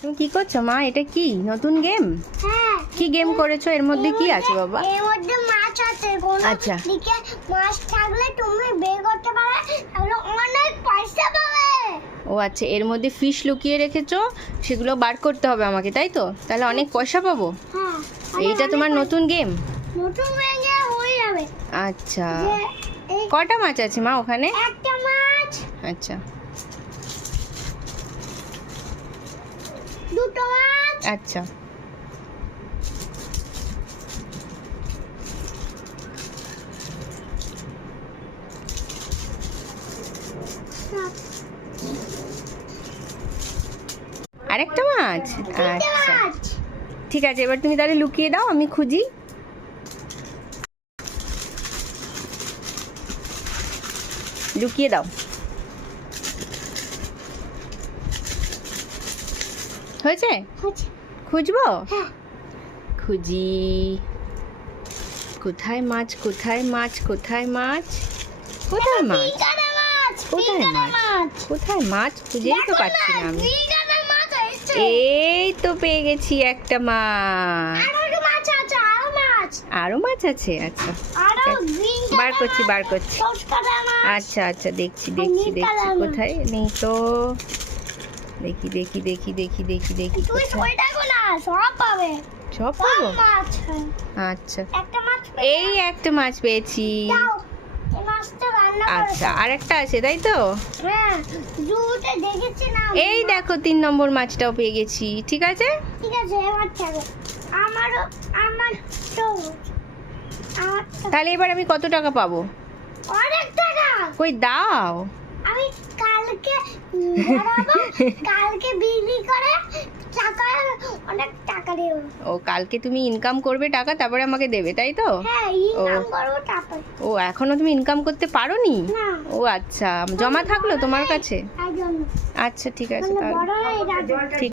তুমি কি করছো মা? এটা কি নতুন গেম? হ্যাঁ। কি গেম করেছো? এর মধ্যে কি আছে বাবা? এর মধ্যে মাছ আছে। কোন আচ্ছা। দিকে মাছ থাকলে তুমি বের করতে পারবে, তাহলে অনেক পয়সা পাবে। ও আচ্ছা, এর মধ্যে ফিশ লুকিয়ে রেখেছো, সেগুলো বার করতে হবে আমাকে, তাই তো? তাহলে অনেক পয়সা পাবো। হ্যাঁ। এইটা তোমার নতুন গেম? নতুন ভেঙে হয়ে যাবে। আচ্ছা, যে এই কটা মাছ আছে মা ওখানে? একটা মাছ, আচ্ছা দুটো মাছ, আচ্ছা। আরেকটা মাছ? তিনটে আচ্ছা মাছ। ঠিক আছে, এবার তুমি তাহলে লুকিয়ে দাও, আমি খুঁজি। লুকিয়ে দাও। হয়েছে? হচ্ছে। খুঁজবো? হ্যাঁ। খুঁজি। কোথায় মাছ, কোথায় মাছ, কোথায় মাছ, কোথায় মাছ, পিঙ্কানা মাছ, কোথায় পিঙ্কানা মাছ, মাছ। কোথায় মাছ? খুঁজেই তো দেখো পাচ্ছি না আমি। পিঙ্কানা মাছ এসছে। এই তো পেয়ে গেছি একটা মাছ। আরো একটা মাছ আছে, আরো মাছ। আরো মাছ আছে? আচ্ছা আরো ঠিক আছে। green বার color করছি, মাছ, বার করছি। সবুজ color মাছ। আচ্ছা আচ্ছা, দেখছি আর দেখছি নীল দেখছি। color মাছ। কোথায়? নেই তো। দেখি দেখি দেখি দেখি দেখি দেখি তুই কোথায়? ছয় দেখো না, সব পাবে। সব সব পাবো? মাছ। আচ্ছা, একটা মাছ এই একটা মাছ পেয়েছি। দাও, এই মাছটা রান্না করে আচ্ছা, দাও। আরেকটা আছে তাই তো? হ্যাঁ, জুতে দেখেছি না। এই দেখো 3 নম্বর মাছটাও পেয়ে গেছি। ঠিক আছে, ঠিক আছে, এবার ছাড়ো। আমারও, আমার তো, আমার তো তাহলে এবার আমি কত টাকা পাবো? অনেক টাকা। কই দাও। আমি কালকে ধরাবো, কালকে বিক্রি করে টাকা, অনেক টাকা দেবো। ও, কালকে তুমি ইনকাম করবে টাকা, তারপরে আমাকে দেবে, তাই তো? হ্যাঁ, ইনকাম করবো তারপর। ও, এখনো তুমি ইনকাম করতে পারোনি? না, ও আচ্ছা, জমা থাকলো তোমার কাছে? তাই জন্য। আচ্ছা ঠিক আছে মানে তাহলে। বড় হয়ে যাবে। ঠিক